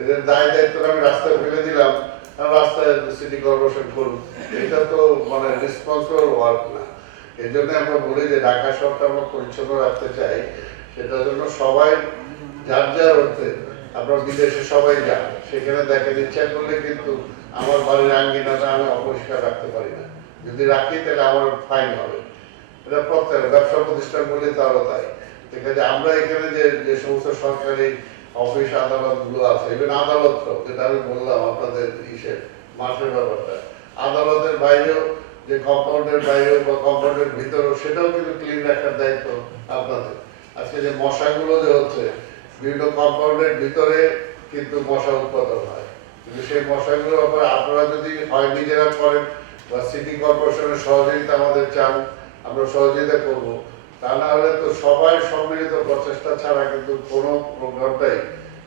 এদের দায় দায়িত্ব আমি রাস্তায় ফেলে দিলাম, রাস্তায় সিটি কর্পোরেশন করুন, এটা তো মানে রেসপন্সিবল ওয়ার্ক না। এই জন্য আমরা বলি যে ঢাকা শহরটা আমরা পরিচ্ছন্ন রাখতে চাই, সেটার জন্য সবাই যার যার অর্থে, আপনার বিদেশে সবাই যান, সেখানে দেখেন ইচ্ছা করলে কিন্তু আমার বাড়ির আঙ্গিনাটা আমি অপরিষ্কার রাখতে পারি না, যদি রাখি তাহলে আমার ফাইন হবে। এটা প্রত্যেক ব্যবসা প্রতিষ্ঠান বলে তারও তাই। ঠিক আছে, আমরা এখানে যে সমস্ত সরকারি অফিস আদালত গুলো আছে, ইভেন আদালত, যেটা আমি বললাম আপনাদের ইসের মাঠের ব্যাপারটা, আদালতের বাইরেও যে কম্পাউন্ডের বাইরেও বা কম্পাউন্ডের ভিতরেও সেটাও কিন্তু ক্লিন রাখার দায়িত্ব আপনাদের। আজকে যে মশাগুলো যে হচ্ছে বিভিন্ন কম্পাউন্ডের ভিতরে কিন্তু মশা উৎপাদন হয়, কিন্তু সেই মশাগুলোর ব্যাপারে আপনারা যদি হয় নিজেরা করেন বা সিটি কর্পোরেশনের সহযোগিতা আমাদের চান, আমরা সহযোগিতা করব। তা না হলে তো সবাই সম্মিলিত প্রচেষ্টা ছাড়া কিন্তু কোনো প্রোগ্রামটাই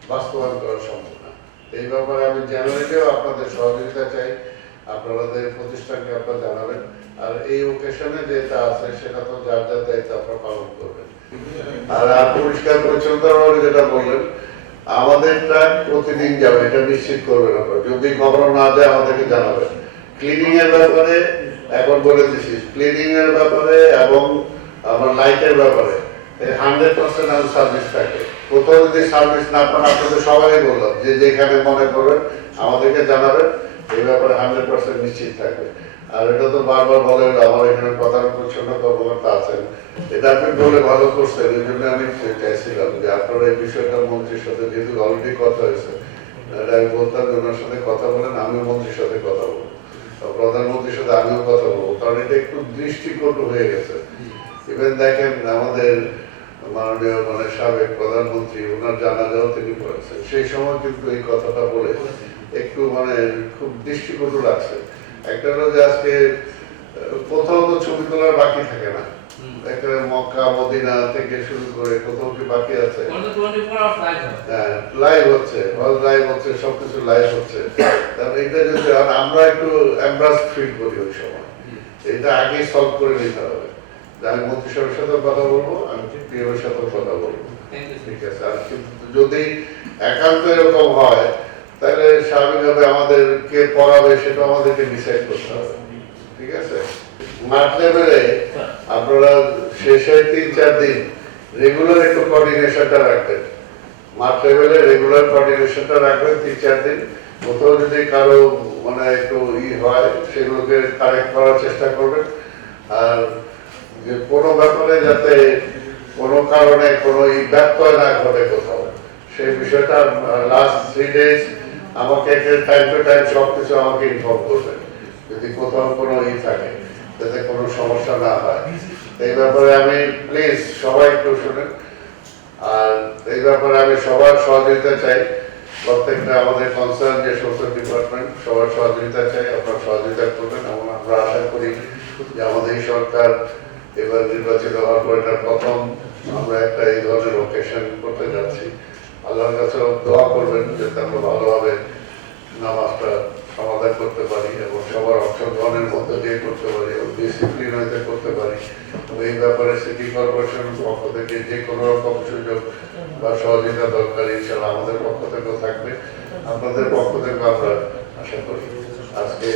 বাস্তবায়ন করা সম্ভব না। এই ব্যাপারে আমি জানুয়ারিতেও আপনাদের সহযোগিতা চাই, আপনাদের প্রতিষ্ঠানকে আপনারা জানাবেন। আর এই ওকেশনে যেটা আছে সেটা তো যার যার দায়িত্ব আপনারা পালন করবেন। আর পরিষ্কার পরিচ্ছন্নতার ব্যাপারে যেটা বললেন, আমাদের ট্রাক প্রতিদিন যাবে, এটা নিশ্চিত করবেন আপনারা। যদি কখনো না যায় আমাদেরকে জানাবেন। ক্লিনিং এর ব্যাপারে এখন বলে দিচ্ছি, ক্লিনিং এর ব্যাপারে এবং আমার লাইটের ব্যাপারে 100% আমার সার্ভিস থাকে। কোথাও যদি সার্ভিস না পান, আপনাদের সবাই বললাম যে যেখানে মনে করবেন আমাদেরকে জানাবেন, এই ব্যাপারে 100% নিশ্চিত থাকবে। আর এটা তো বারবার বলে, আমার এখানে প্রধান পরিচ্ছন্ন কর্মকর্তা আছেন, এটা আপনি বলে ভালো করছেন। এই জন্য আমি চাইছিলাম যে আপনারা এই বিষয়টা মন্ত্রীর সাথে, যেহেতু অলরেডি কথা হয়েছে, এটা আমি বলতাম ওনার সাথে কথা বলেন, আমিও মন্ত্রীর সাথে কথা বলবো, প্রধানমন্ত্রীর সাথে আমিও কথা বলবো, কারণ এটা একটু দৃষ্টিকটু হয়ে গেছে। ইভেন দেখেন আমাদের মাননীয় সাবেক প্রধানমন্ত্রী, ওনার জানাজাও তিনি করেছেন, সেই সময় কিন্তু এই কথাটা বলে একটু খুব দৃষ্টিকটু লাগছে। একটা হলো যে আজকে কোথাও তো ছবি তোলার বাকি থাকে না, একটা মক্কা মদিনা থেকে শুরু করে কোথাও কি বাকি আছে? হ্যাঁ, লাইভ হচ্ছে, লাইভ হচ্ছে, সবকিছু লাইভ হচ্ছে। তারপরে এটা যদি আমরা একটু এমব্রাস ফিল করি ওই সময়, এটা আগেই সলভ করে নিতে হবে। আমি মন্ত্রী সাহেবের সাথেও কথা বলবো, আমি পিএমের সাথেও কথা বলবো, ঠিক আছে। আর যদি একান্ত এরকম হয়, তাহলে স্বাভাবিকভাবে আমাদের কে পড়াবে সেটা আমাদেরকে ডিসাইড করতে হবে, ঠিক আছে। মাঠ লেভেলে আপনারা শেষের 3-4 দিন রেগুলার একটু কোঅর্ডিনেশনটা রাখবেন, মাঠ লেভেলে রেগুলার কোঅর্ডিনেশনটা রাখবেন 3-4 দিন। কোথাও যদি কারো একটু হয়, সেগুলোকে কারেক্ট করার চেষ্টা করবেন। আর যে কোনো ব্যাপারে যাতে কোনো কারণে কোনো ব্যত্যয় না ঘটে কোথাও, সেই বিষয়টা লাস্ট 3 days আমাকে টাইম টু টাইম সবকিছু আমাকে ইনফর্ম করবেন, যদি কোথাও কোনো থাকে, যাতে কোনো সমস্যা না হয়। এই ব্যাপারে আমি প্লিজ সবাই একটু শুনেন। আর এই ব্যাপারে আমি সবার সহযোগিতা চাই, প্রত্যেকটা আমাদের কনসার্ন যে সমস্ত ডিপার্টমেন্ট, সবার সহযোগিতা চাই, আপনারা সহযোগিতা করবেন। এবং আমরা আশা করি যে আমাদের এই সরকার এবার নির্বাচিত হওয়ার পর এটা প্রথম আমরা একটা এই ধরনের ওকেশন করতে যাচ্ছি। আল্লাহর কাছে দোয়া করবেন যাতে আমরা ভালোভাবে নামাজটা সমাধান করতে পারি এবং সবার অংশগ্রহণের মধ্যে দিয়ে করতে পারি এবং ডিসিপ্লিন হইতে করতে পারি। এই ব্যাপারে সিটি কর্পোরেশনের পক্ষ থেকে যে কোনো রকম সুযোগ বা সহযোগিতা দরকার ইনশাআল্লাহ আমাদের পক্ষ থেকেও থাকবে, আপনাদের পক্ষ থেকেও আমরা আশা করি। আজকে